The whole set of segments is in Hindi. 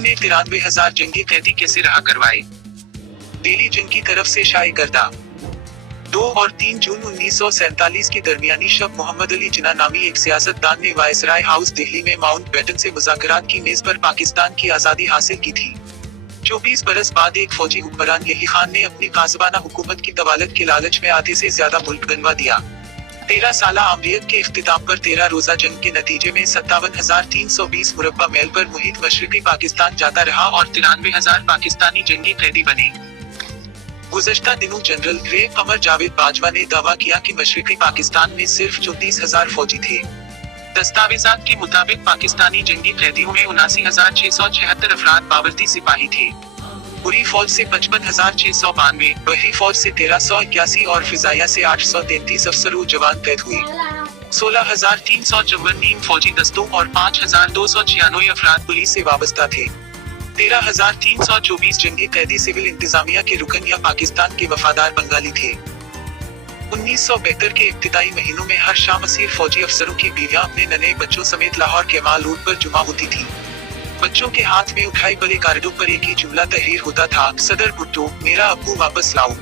इन्होंने 93,000 जंगी कैदी कैसे रहा करवाए। दिल्ली जंग की तरफ से शाये करदा। 2 और 3 जून 1947 के दरमियानी शब मोहम्मद अली जिन्ना नामी एक सियासतदान ने वायसराय हाउस दिल्ली में माउंटबेटन से मुज़ाकरात की मेज पर पाकिस्तान की आज़ादी हासिल की थी। 24 बरस बाद एक फौजी हुक्मरान यही खान ने अपनी कासबाना हुकूमत की तवालत के लालच में आधे से ज्यादा मुल्क बनवा दिया। 13 साला अमरीत के इख्तिताम पर 13 रोजा जंग के नतीजे में 57,320 मुरब्बा मील पर मुहित मशरिकी पाकिस्तान जाता रहा और 93,000 पाकिस्तानी जंगी कैदी बने। गुज़श्ता दिनों जनरल ग्रेव कमर जावेद बाजवा ने दावा किया कि मशरिकी पाकिस्तान में सिर्फ 34,000 फौजी थे। दस्तावेजात के मुताबिक पाकिस्तानी जंगी कैदियों में 79,676 अफराद बावर्ती सिपाही थे। बुरी फौज से 55,692, बहरी फौज से 1,381 और फिजाइया से 833 अफसर जवान कैद हुए। 16,354 नीम फौजी दस्तों और 5,296 अफराद पुलिस से वाबस्ता थे। 13,324 जंगी कैदी सिविल इंतजामिया के रुकन या पाकिस्तान के वफादार बंगाली थे। 1972 के इब्तिदाई महीनों में हर शाम असीर फौजी अफसरों की बीवियां अपने नन्हे बच्चों समेत लाहौर के माल रोड पर जुमा होती थी। बच्चों के हाथ में उठाई बड़े कार्डों पर एक ही जुमला तहरीर होता था, सदर भुट्टो, मेरा अब्बू वापस लाओ।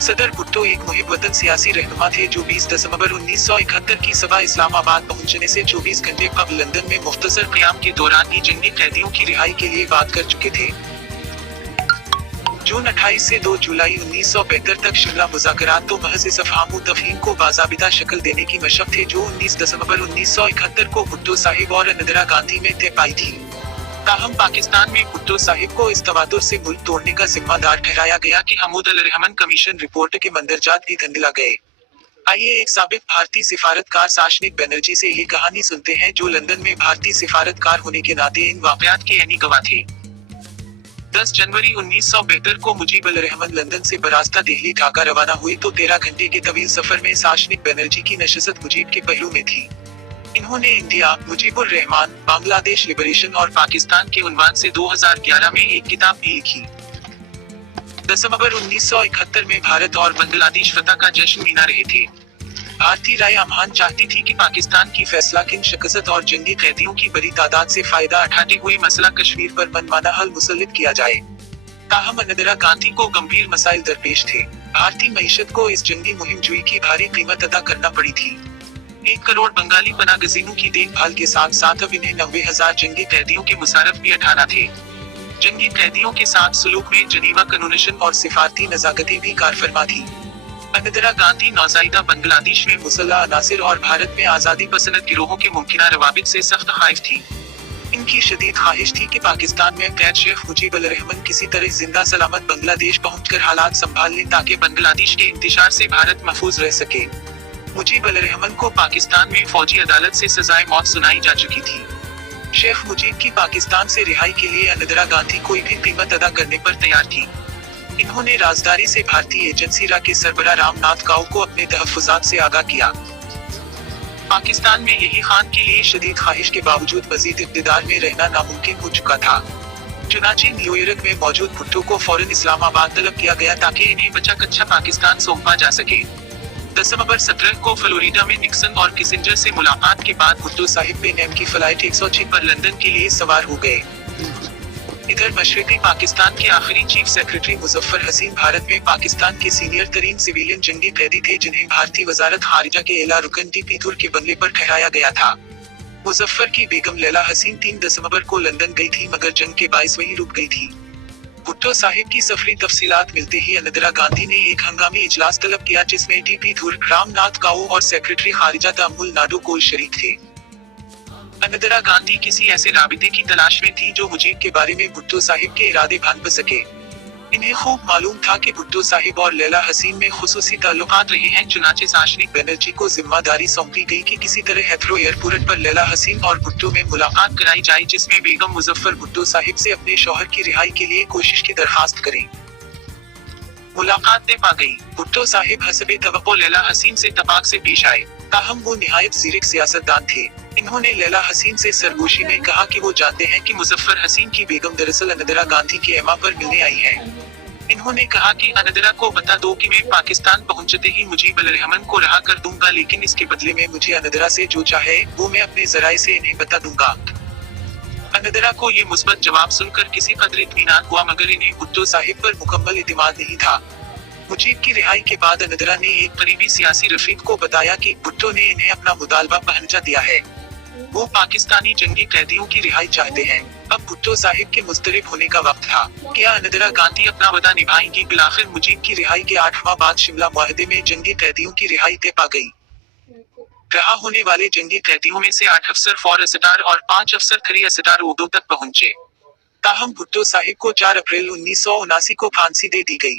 सदर भुट्टो एक मुहिब वतन सियासी रहनुमा थे जो 20 दिसंबर 1971 की सभा इस्लामाबाद पहुंचने से 24 घंटे कबल लंदन में मुख्तसर क़याम के दौरान ही जंगी कैदियों की रिहाई के लिए बात कर चुके थे। जून 28 से 2 जुलाई 1972 तक शिमला मुज़ाकरात तो महज इस अफ़हाम तफ़हीम को बाज़ाबिता शक्ल देने की मशक़ थे जो 19 दिसंबर 1971 को भुट्टो साहिब और इंदिरा गांधी में तय पाई थी। ताहम पाकिस्तान में भुट्टो साहिब को इस तवातुर से मुल्क तोड़ने का जिम्मेदार ठहराया गया कि हमूद अल रहमान कमीशन रिपोर्ट के मंदरजात भी धंधला गए। आइए एक साबिक भारतीय सिफारतकार साशनिक बनर्जी से ये कहानी सुनते हैं जो लंदन में भारतीय सिफारतकार होने के नाते इन वाक़यात के ऐनी गवाह थे। 10 जनवरी 1972 को मुजीब अल रहमान लंदन से बरास्ता दिल्ली ढाका रवाना हुए तो 13 घंटे के तवील सफर में साशनिक बनर्जी की नशस्त मुजीब के पहलू में थी। इन्होंने इंडिया, मुजीबुर रहमान, बांग्लादेश लिबरेशन और पाकिस्तान के उन्वान से 2011 में एक किताब भी लिखी। दिसंबर 1971 में भारत और बांग्लादेश फतह का जश्न मना रहे थे। भारतीय राय अमान चाहती थी कि पाकिस्तान की फैसला किन शिकस्त और जंगी कैदियों की बड़ी तादाद से फायदा उठाते हुए मसला कश्मीर पर मनमाना हल मुसल्लित किया जाए। ताहम इंदिरा गांधी को गंभीर मसाइल दरपेश थे। भारतीय मईशत को इस जंगी मुहिम जुई की भारी कीमत अदा करना पड़ी थी। 1 करोड़ बंगाली पनागज़ीनों की देखभाल के साथ साथ अब इन्हें 90,000 जंगी कैदियों के मुसारफ भी उठाना थे। जंगी कैदियों के साथ सुलूक में जनीवा कन्वेंशन और सिफारती नज़ाकतें भी कारफरमा थी। इंदिरा गांधी नौज़ायदा बांग्लादेश में मुसल्लह अनासिर और भारत में आज़ादी पसंद गिरोहों के मुमकिना रवाबित से सख्त खाइफ थी। इनकी शदीद ख्वाहिश थी कि पाकिस्तान में कैद शेख मुजीब अल रहमान किसी तरह जिंदा सलामत बांग्लादेश पहुंचकर हालात संभाल लें ताकि बांग्लादेश के इंतशार से भारत महफूज रह सके। मुजीब अल रहमान को पाकिस्तान में फौजी अदालत से सजाए मौत सुनाई जा चुकी थी। शेख मुजीब की पाकिस्तान से रिहाई के लिए इंदिरा गांधी कोई भी कीमत अदा करने पर तैयार थी। इन्होंने राजदारी से भारतीय एजेंसी रा के सरबरा रामनाथ गांव को अपने तहफ़्फ़ुज़ात से आगाह किया। पाकिस्तान में यही खान के लिए शदीद ख्वाहिश के बावजूद मजीद इक़्तिदार में रहना नामुमकिन हो चुका था। चुनांचे न्यूयॉर्क में मौजूद भुट्टो को फौरन इस्लामाबाद तलब किया गया ताकि इन्हें बचा कच्चा पाकिस्तान सौंपा जा सके। दिसंबर 17 को फ्लोरिडा में निक्सन और किसिंजर से मुलाकात के बाद भुट्टो साहिब पे नेम की फ्लाइट 106 पर लंदन के लिए सवार हो गए। इधर मशरिकी पाकिस्तान के आखिरी चीफ सेक्रेटरी मुजफ्फर हसीन भारत में पाकिस्तान के सीनियर तरीन सिविलियन जंगी कैदी थे जिन्हें भारतीय वजारत खारिजा के एला रुकन डी धुर के बंगले पर ठहराया गया था। मुजफ्फर की बेगम लैला हसीन 3 दिसंबर को लंदन गई थी मगर जंग के बाइस वहीं रुक गई थी। भुट्टो साहिब की सफरी तफसीलात मिलते ही इंदिरा गांधी ने एक हंगामी इजलास तलब किया जिसमें डी धुर, रामनाथ गांव और सेक्रेटरी खारिजा तमुल नाडो कोल शरीक थे। इंदिरा गांधी किसी ऐसे राबिते की तलाश में थी जो मुजीब के बारे में भुट्टो साहिब के इरादे भांप सके। इन्हें खूब मालूम था कि भुट्टो साहिब और लैला हसीन में खुसूसी ताल्लुकात रहे हैं। चुनांचे साशनिक बनर्जी को जिम्मेदारी सौंपी गई कि किसी तरह हेथरो एयरपोर्ट पर लैला हसीन और भुट्टो में मुलाकात कराई जाए जिसमें बेगम मुजफ्फर भुट्टो साहिब से अपने शौहर की रिहाई के लिए कोशिश की दरखास्त करें। मुलाकात तय पा गई। भुट्टो साहिब हसबे तवक्को लैला हसीन से तपाक से पेश आए। ताहम वो निहायत ज़ीरक सियासतदान थे। इन्होंने लैला हसीन से सरगोशी में कहा कि वो जानते हैं कि मुजफ्फर हसीन की बेगम दरअसल इंदिरा गांधी के एमा पर मिलने आई है। इन्होंने कहा कि इंदिरा को बता दो कि मैं पाकिस्तान पहुंचते ही मुजीब अल रहमान को रहा कर दूंगा, लेकिन इसके बदले में मुझे इंदिरा से जो चाहे वो मैं अपने जराए से इन्हें बता दूंगा। अनदरा को ये मुस्बत जवाब सुनकर किसी कदर इत्मीनान हुआ, मगर इन्हें भुट्टो साहिब पर मुकम्मल इतिमाद नहीं था। मुजीब की रिहाई के बाद अनदरा ने एक करीबी सियासी रफीक को बताया कि भुट्टो ने इन्हें अपना मुतालबा पहुंचा दिया है। वो पाकिस्तानी जंगी कैदियों की रिहाई चाहते हैं। अब भुट्टो साहिब के मुस्तरब होने का वक्त था। क्या इंदिरा गांधी अपना वादा निभाएंगी? बिलाखिर मुजीब की रिहाई के 8 माह बाद शिमला मुआहदे में जंगी कैदियों की रिहाई तय पा गई। रहा होने वाले जंगी कैदियों में से 8 अफसर फौर असदार और 5 अफसर खरी असदार उर्दू तक पहुंचे। ताहम भुट्टो साहिब को 4 अप्रैल 1979 को फांसी दे दी गई।